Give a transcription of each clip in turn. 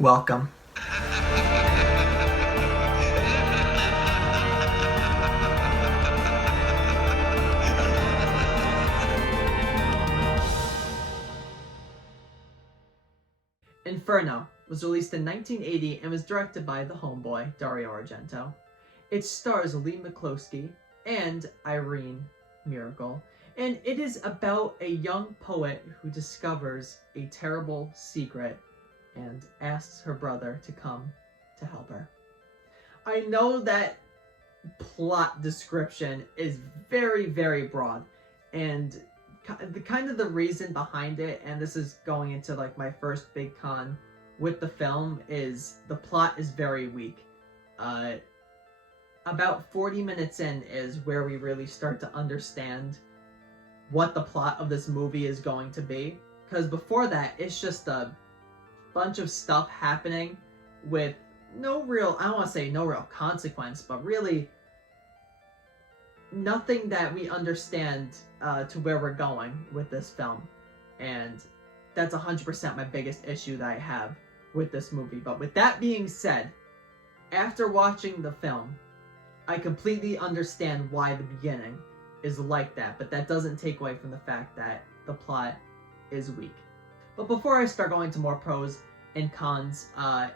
Welcome. Inferno was released in 1980 and was directed by the homeboy, Dario Argento. It stars Lee McCloskey and Irene Miracle, and it is about a young poet who discovers a terrible secret and asks her brother to come to help her. I know that plot description is very, very broad, and the reason behind it, and this is going into like my first big con with the film, is the plot is very weak. About 40 minutes in is where we really start to understand what the plot of this movie is going to be, because before that it's just a bunch of stuff happening with no real, I don't want to say no real consequence, but really nothing that we understand to where we're going with this film. And that's 100% my biggest issue that I have with this movie. But with that being said, after watching the film, I completely understand why the beginning is like that, but that doesn't take away from the fact that the plot is weak. But before I start going to more pros and cons,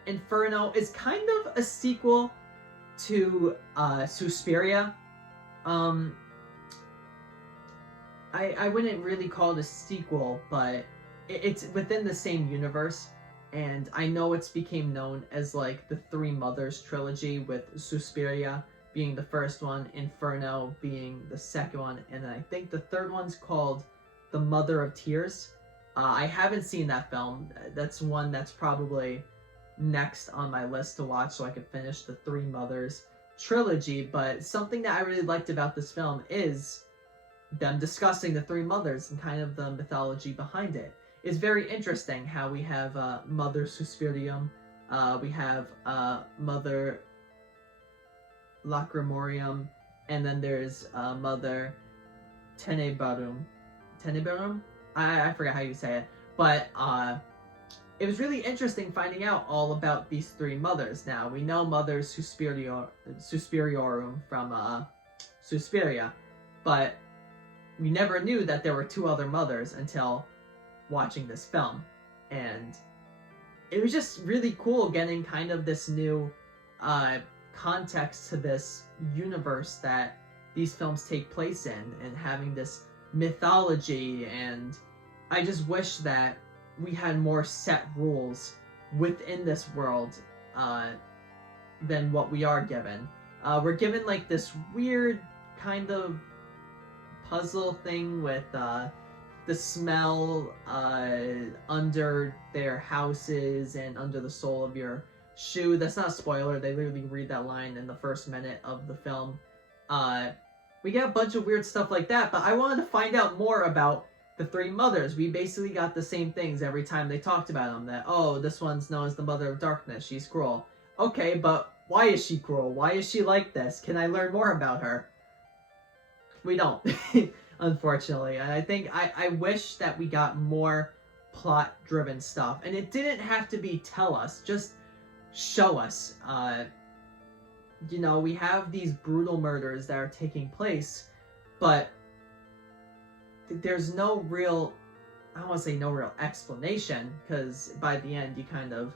Inferno is kind of a sequel to Suspiria. I wouldn't really call it a sequel, but it's within the same universe, and I know it's became known as like the Three Mothers trilogy, with Suspiria being the first one, Inferno being the second one, and I think the third one's called The Mother of Tears. I haven't seen that film. That's one that's probably next on my list to watch so I could finish the Three Mothers trilogy. But something that I really liked about this film is them discussing the Three Mothers and kind of the mythology behind it. It's very interesting how we have Mother Suspirium, we have Mother Lacrimorium, and then there's Mother Tenebrarum. Tenebrarum? I forgot how you say it, but it was really interesting finding out all about these three mothers. Now, we know Mother Suspiriorum from Suspiria, but we never knew that there were two other mothers until watching this film. And it was just really cool getting kind of this new context to this universe that these films take place in, and having this mythology. And I just wish that we had more set rules within this world than what we are given. We're given like this weird kind of puzzle thing with the smell under their houses and under the sole of your shoe. That's not a spoiler. They literally read that line in the first minute of the film. We get a bunch of weird stuff like that, but I wanted to find out more about the three mothers. We basically got the same things every time they talked about them. That, oh, this one's known as the Mother of Darkness. She's cruel. Okay, but why is she cruel? Why is she like this? Can I learn more about her? We don't, unfortunately. And I think I wish that we got more plot-driven stuff. And it didn't have to be tell us, just show us. You know, we have these brutal murders that are taking place, but there's no real, I don't want to say no real explanation, because by the end you kind of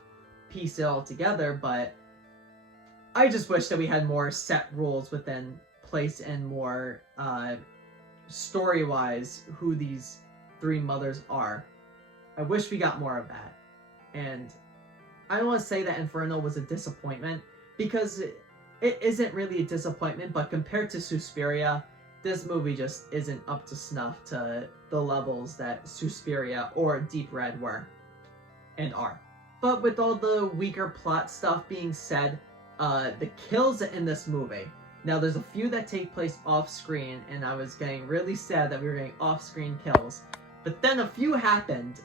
piece it all together, but I just wish that we had more set rules within place and more story-wise who these three mothers are. I wish we got more of that. And I don't want to say that Inferno was a disappointment, because it isn't really a disappointment, but compared to Suspiria, this movie just isn't up to snuff to the levels that Suspiria or Deep Red were and are. But with all the weaker plot stuff being said, the kills in this movie, now there's a few that take place off screen, and I was getting really sad that we were getting off screen kills, but then a few happened,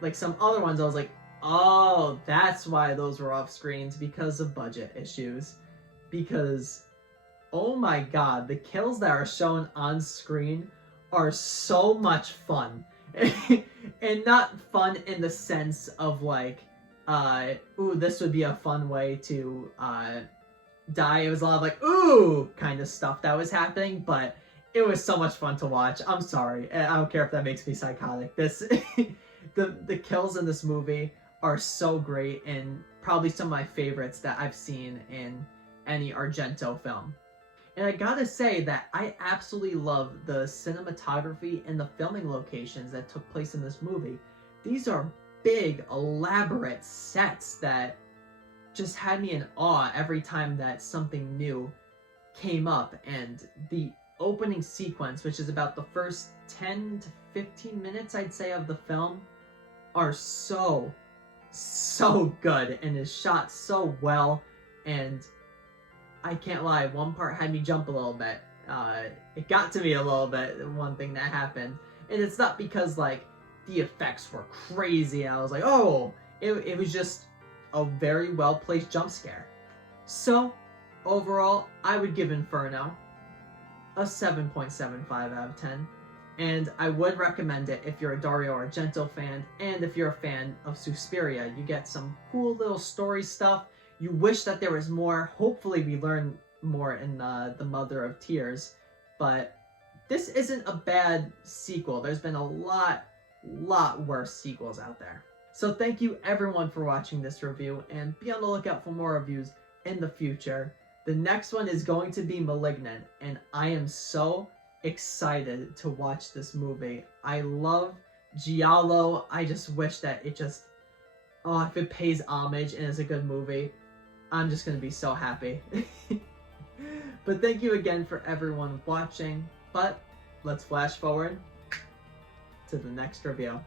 like some other ones I was like, oh, that's why those were off screens, because of budget issues. Because, oh my god, the kills that are shown on screen are so much fun. And not fun in the sense of like ooh, this would be a fun way to die. It was a lot of like, ooh, kind of stuff that was happening, but it was so much fun to watch. I'm sorry. I don't care if that makes me psychotic. This, the kills in this movie are so great and probably some of my favorites that I've seen in any Argento film. And I gotta say that I absolutely love the cinematography and the filming locations that took place in this movie. These are big, elaborate sets that just had me in awe every time that something new came up. And the opening sequence, which is about the first 10 to 15 minutes, I'd say, of the film, are so good and is shot so well. And I can't lie, one part had me jump a little bit. It got to me a little bit, one thing that happened. And it's not because, like, the effects were crazy and I was like, oh, it was just a very well-placed jump scare. So, overall, I would give Inferno a 7.75 out of 10. And I would recommend it if you're a Dario Argento fan and if you're a fan of Suspiria. You get some cool little story stuff. You wish that there was more. Hopefully we learn more in The Mother of Tears. But this isn't a bad sequel. There's been a lot worse sequels out there. So thank you everyone for watching this review, and be on the lookout for more reviews in the future. The next one is going to be Malignant, and I am so excited to watch this movie. I love Giallo. I just wish that it just, if it pays homage and is a good movie, I'm just going to be so happy. But thank you again for everyone watching. But let's flash forward to the next review.